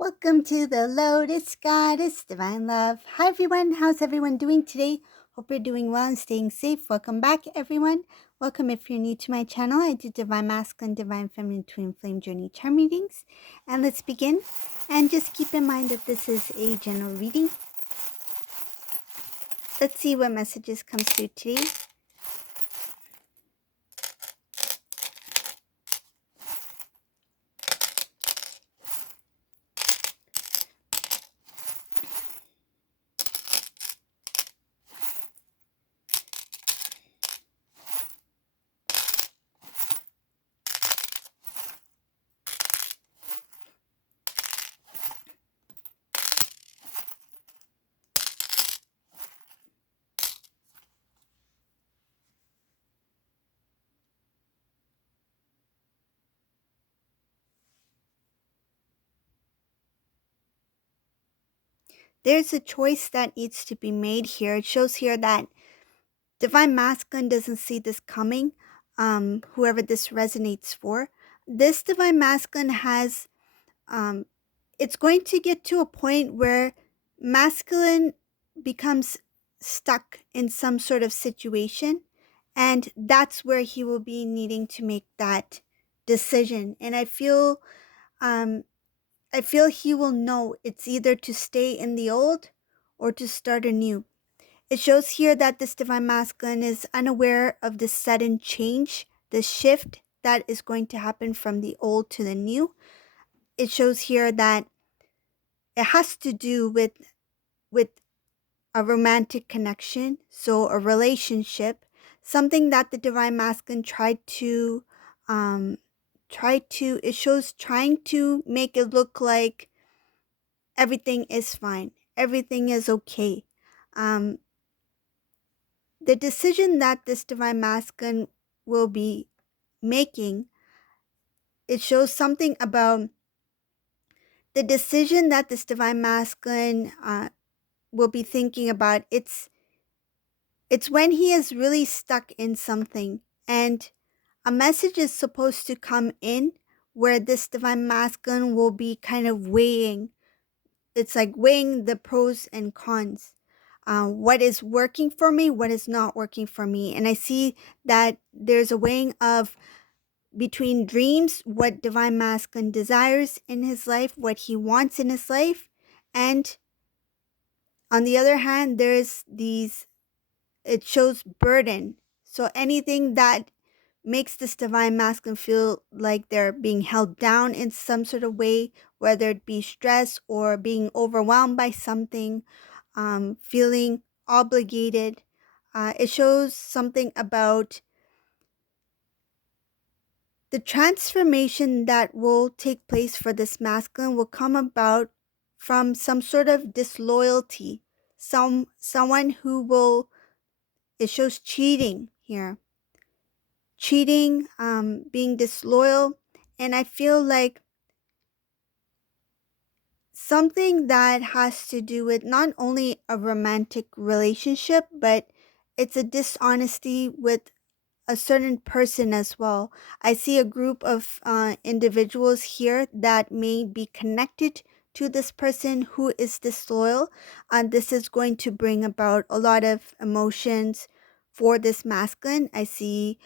Welcome to the Lotus Goddess Divine Love. Hi everyone, how's everyone doing today? Hope you're doing well and staying safe. Welcome back everyone. Welcome if you're new to my channel. I do Divine Masculine, Divine Feminine, Twin Flame Journey Charm readings. And let's begin. And just keep in mind that this is a general reading. Let's see what messages come through today. There's a choice that needs to be made here. It shows here that Divine Masculine doesn't see this coming, whoever this resonates for. This Divine Masculine has, it's going to get to a point where masculine becomes stuck in some sort of situation, and that's where he will be needing to make that decision. And um, I feel he will know it's either to stay in the old or to start anew. It shows here that this Divine Masculine is unaware of the sudden change, the shift that is going to happen from the old to the new. It shows here that it has to do with a romantic connection, so a relationship, something that the Divine Masculine it shows trying to make it look like everything is fine, everything is okay. Um, the decision that this Divine Masculine will be making, it shows something about the decision that this Divine Masculine will be thinking about. It's when he is really stuck in something, and a message is supposed to come in where this Divine Masculine will be kind of weighing. It's like weighing the pros and cons. What is working for me, what is not working for me. And I see that there's a weighing of between dreams, what Divine Masculine desires in his life, what he wants in his life. And on the other hand, it shows burden. So anything that makes this Divine Masculine feel like they're being held down in some sort of way, whether it be stress or being overwhelmed by something, feeling obligated. It shows something about the transformation that will take place for this masculine will come about from some sort of disloyalty, someone who will, it shows cheating here, cheating, being disloyal. And I feel like something that has to do with not only a romantic relationship, but it's a dishonesty with a certain person as well. I see a group of individuals here that may be connected to this person who is disloyal, and this is going to bring about a lot of emotions for this masculine. I see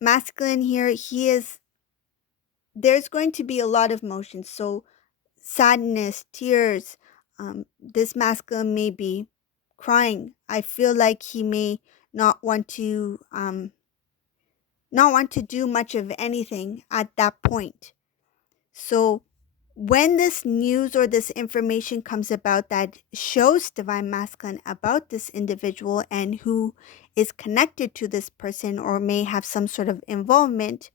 masculine here. There's going to be a lot of emotions. So sadness, tears. This masculine may be crying. I feel like he may not want to do much of anything at that point. So when this news or this information comes about that shows Divine Masculine about this individual and who is connected to this person or may have some sort of involvement,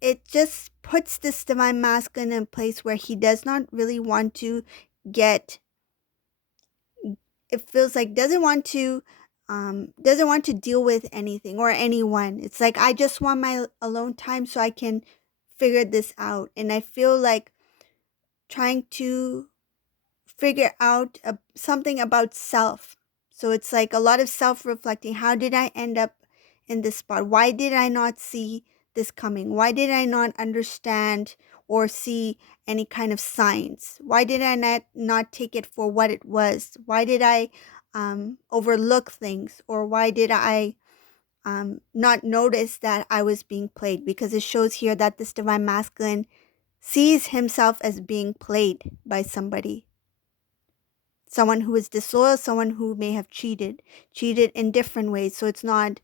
it just puts this Divine Masculine in a place where he does not really want to get, it feels like doesn't want to deal with anything or anyone. It's like, I just want my alone time so I can figure this out. And I feel like trying to figure out something about self. So it's like a lot of self reflecting. How did I end up in this spot? Why did I not see this coming? Why did I not understand or see any kind of signs? Why did I not take it for what it was? Why did I overlook things? Or why did I not notice that I was being played? Because it shows here that this divine masculine sees himself as being played by somebody. Someone who is disloyal, someone who may have cheated in different ways. So it's not,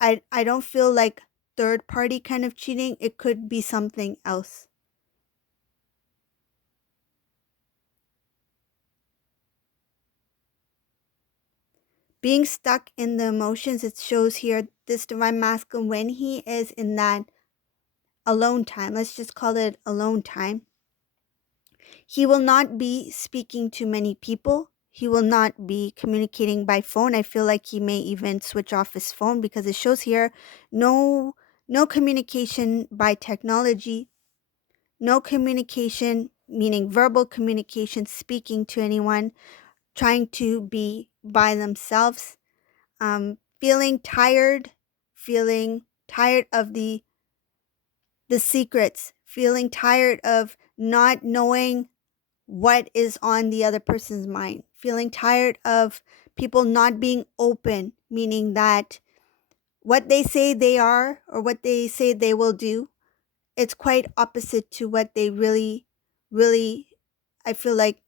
I don't feel like third party kind of cheating. It could be something else. Being stuck in the emotions, it shows here this divine masculine, when he is in that alone time, let's just call it alone time, he will not be speaking to many people. He will not be communicating by phone. I feel like he may even switch off his phone, because it shows here no communication by technology, no communication, meaning verbal communication, speaking to anyone, trying to be by themselves, feeling tired, of the secrets, feeling tired of not knowing what is on the other person's mind, feeling tired of people not being open, meaning that what they say they are or what they say they will do, it's quite opposite to what they really, I feel like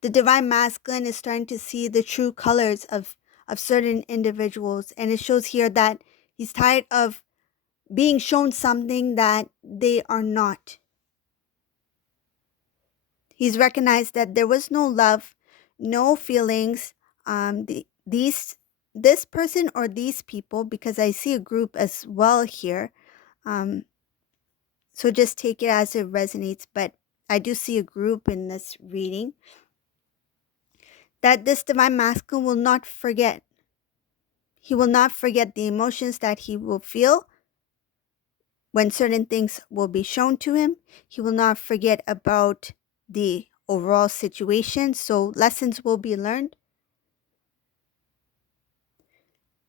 the divine masculine is starting to see the true colors of certain individuals. And it shows here that he's tired of being shown something that they are not. He's recognized that there was no love, no feelings. This person or these people, because I see a group as well here. So just take it as it resonates. But I do see a group in this reading that this divine masculine will not forget. He will not forget the emotions that he will feel when certain things will be shown to him. He will not forget about the overall situation. So lessons will be learned.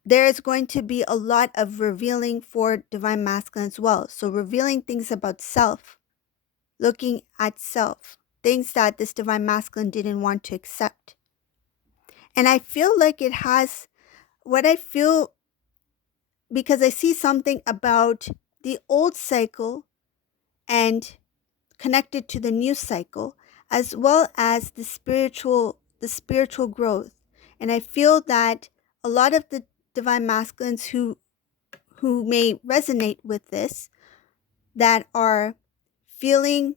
There is going to be a lot of revealing for divine masculine as well. So revealing things about self, looking at self, things that this divine masculine didn't want to accept. And I feel like it has what I feel, because I see something about the old cycle and connected to the new cycle, as well as the spiritual growth. And I feel that a lot of the divine masculines who may resonate with this, that are feeling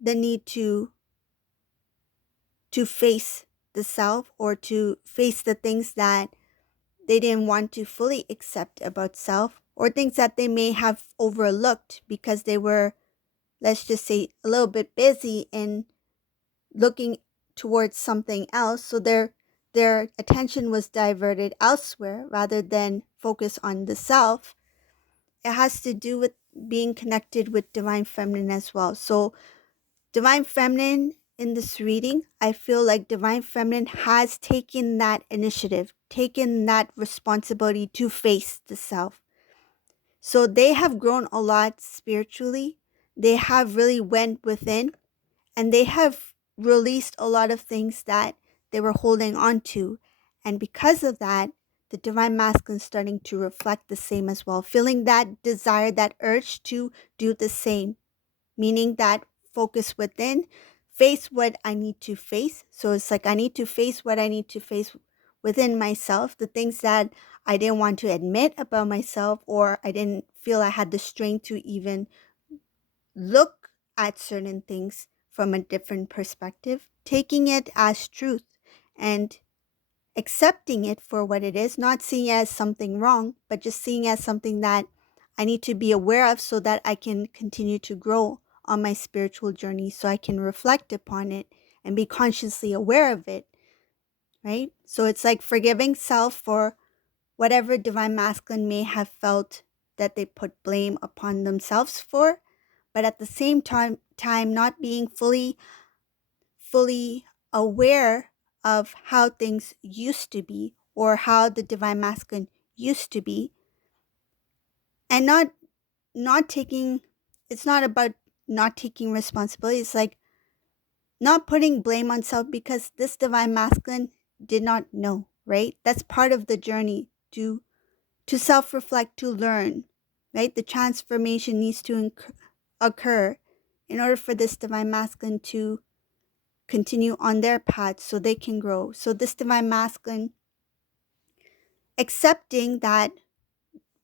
the need to face the self, or to face the things that they didn't want to fully accept about self, or things that they may have overlooked because they were, let's just say, a little bit busy in looking towards something else. So their attention was diverted elsewhere rather than focus on the self. It has to do with being connected with divine feminine as well. So divine feminine in this reading, I feel like divine feminine has taken that initiative, taken that responsibility to face the self. So they have grown a lot spiritually. They have really went within, and they have released a lot of things that they were holding on to. And because of that, the divine masculine is starting to reflect the same as well, feeling that desire, that urge to do the same, meaning that focus within, face what I need to face. So it's like I need to face what I need to face within myself, the things that I didn't want to admit about myself, or I didn't feel I had the strength to even look at certain things from a different perspective, taking it as truth and accepting it for what it is, not seeing it as something wrong, but just seeing it as something that I need to be aware of so that I can continue to grow on my spiritual journey, so I can reflect upon it and be consciously aware of it, right? So it's like forgiving self for whatever divine masculine may have felt that they put blame upon themselves for, but at the same time not being fully aware of how things used to be, or how the divine masculine used to be, and not taking it's not about not taking responsibility. It's like not putting blame on self because this divine masculine did not know, right? That's part of the journey to self-reflect, to learn, right? The transformation needs to occur in order for this divine masculine to continue on their path so they can grow. So this divine masculine accepting that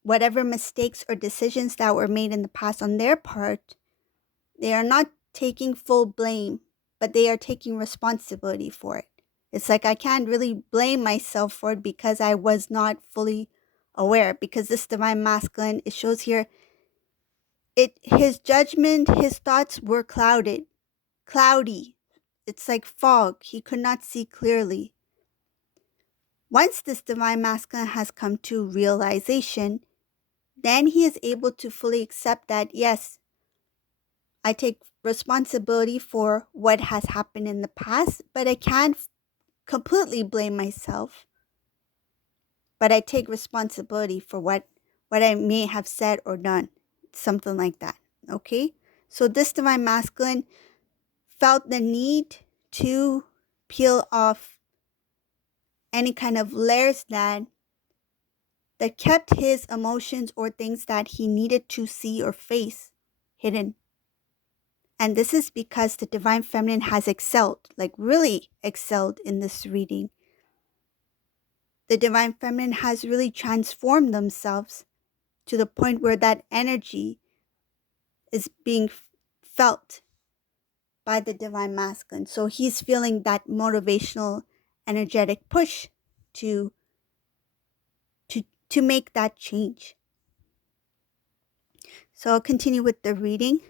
whatever mistakes or decisions that were made in the past on their part, they are not taking full blame, but they are taking responsibility for it. It's like I can't really blame myself for it because I was not fully aware. Because this divine masculine, it shows here, his judgment, his thoughts were cloudy. It's like fog. He could not see clearly. Once this divine masculine has come to realization, then he is able to fully accept that, yes, I take responsibility for what has happened in the past, but I can't completely blame myself. But I take responsibility for what I may have said or done, something like that. Okay? So this divine masculine felt the need to peel off any kind of layers that kept his emotions or things that he needed to see or face hidden. And this is because the divine feminine has excelled, like really excelled in this reading. The divine feminine has really transformed themselves to the point where that energy is being felt by the divine masculine. So he's feeling that motivational, energetic push to to make that change. So I'll continue with the reading.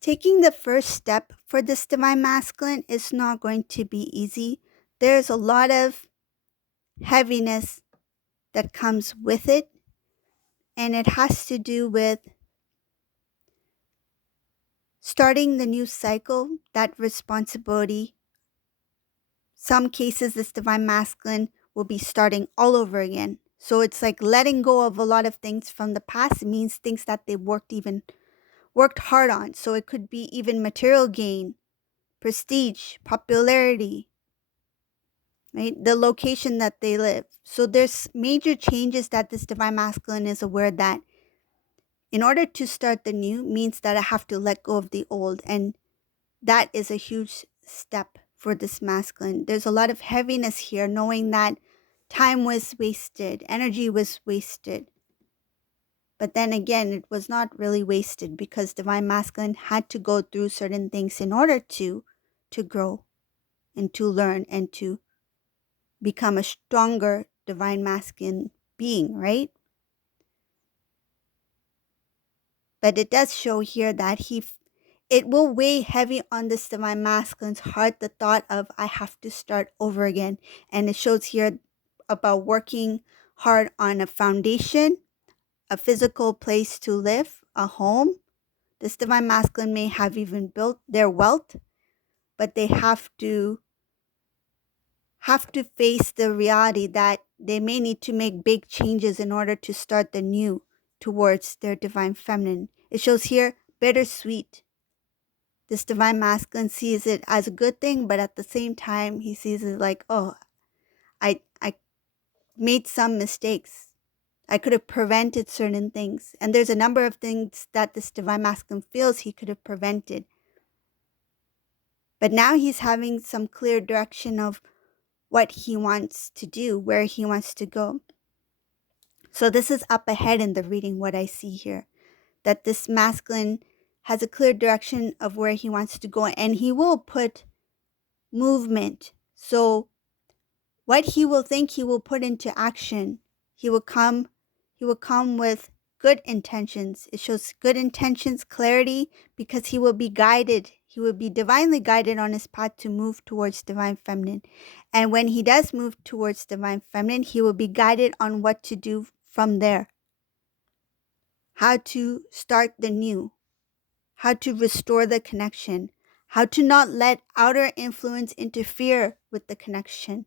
Taking the first step for this divine masculine is not going to be easy. There's a lot of heaviness that comes with it, and it has to do with starting the new cycle, that responsibility. Some cases, this divine masculine will be starting all over again. So it's like letting go of a lot of things from the past. It means things that they worked hard on. So it could be even material gain, prestige, popularity, right? The location that they live. So there's major changes that this divine masculine is aware that in order to start the new means that I have to let go of the old. And that is a huge step for this masculine. There's a lot of heaviness here, knowing that time was wasted, energy was wasted. But then again, it was not really wasted because divine masculine had to go through certain things in order to grow and to learn and to become a stronger divine masculine being, right? But it does show here that it will weigh heavy on this divine masculine's heart, the thought of I have to start over again. And it shows here about working hard on a foundation, a physical place to live, a home. This divine masculine may have even built their wealth, but they have to face the reality that they may need to make big changes in order to start the new towards their divine feminine. It shows here bittersweet. This divine masculine sees it as a good thing, but at the same time, he sees it like, oh, I made some mistakes. I could have prevented certain things. And there's a number of things that this divine masculine feels he could have prevented. But now he's having some clear direction of what he wants to do, where he wants to go. So this is up ahead in the reading, what I see here, that this masculine has a clear direction of where he wants to go, and he will put movement. So what he will think, he will put into action. He will come with good intentions. It shows good intentions, clarity, because he will be guided. He will be divinely guided on his path to move towards divine feminine. And when he does move towards divine feminine, he will be guided on what to do from there. How to start the new, how to restore the connection, how to not let outer influence interfere with the connection.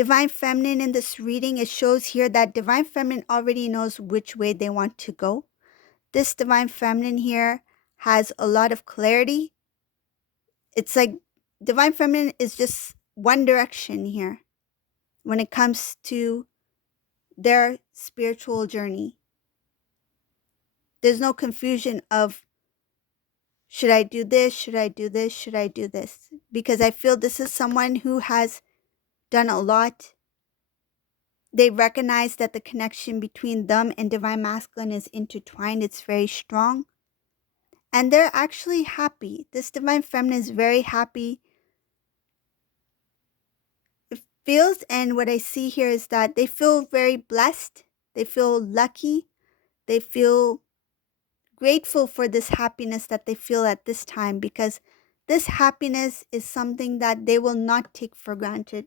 Divine Feminine in this reading, it shows here that Divine Feminine already knows which way they want to go. This Divine Feminine here has a lot of clarity. It's like Divine Feminine is just one direction here when it comes to their spiritual journey. There's no confusion of should I do this? Should I do this? Should I do this? Because I feel this is someone who has done a lot. They recognize that the connection between them and Divine Masculine is intertwined. It's very strong. And they're actually happy. This Divine Feminine is very happy. It feels, and what I see here is that they feel very blessed. They feel lucky. They feel grateful for this happiness that they feel at this time, because this happiness is something that they will not take for granted,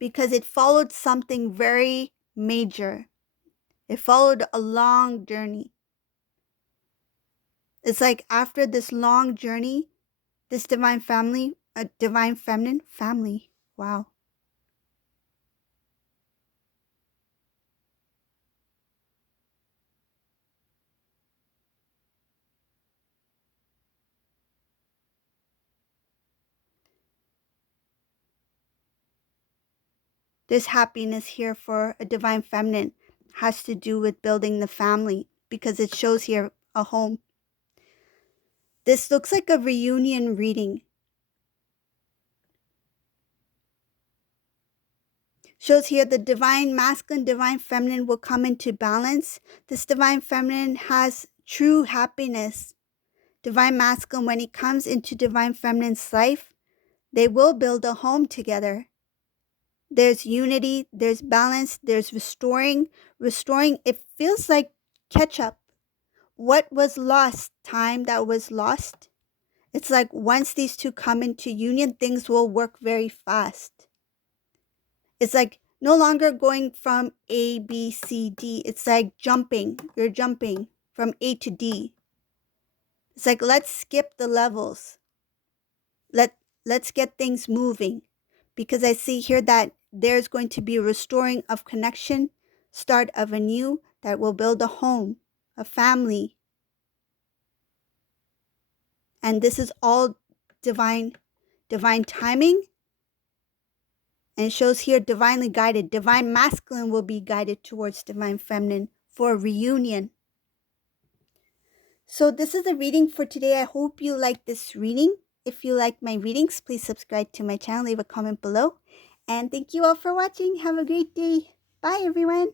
because it followed something very major. It followed a long journey. It's like after this long journey, this divine family, a divine feminine family. Wow. This happiness here for a divine feminine has to do with building the family, because it shows here a home. This looks like a reunion reading. Shows here the divine masculine, divine feminine will come into balance. This divine feminine has true happiness. Divine masculine, when he comes into divine feminine's life, they will build a home together. There's unity, there's balance, there's restoring. Restoring, it feels like catch up. What was lost, time that was lost, it's like once these two come into union, things will work very fast. It's like no longer going from A, B, C, D. It's like jumping. You're jumping from A to D. It's like, let's skip the levels. Let's get things moving. Because I see here that there's going to be a restoring of connection, start of a new, that will build a home, a family. And this is all divine timing. And it shows here divinely guided. Divine masculine will be guided towards divine feminine for a reunion. So this is the reading for today. I hope you like this reading. If you like my readings, please subscribe to my channel, leave a comment below. And thank you all for watching. Have a great day. Bye, everyone.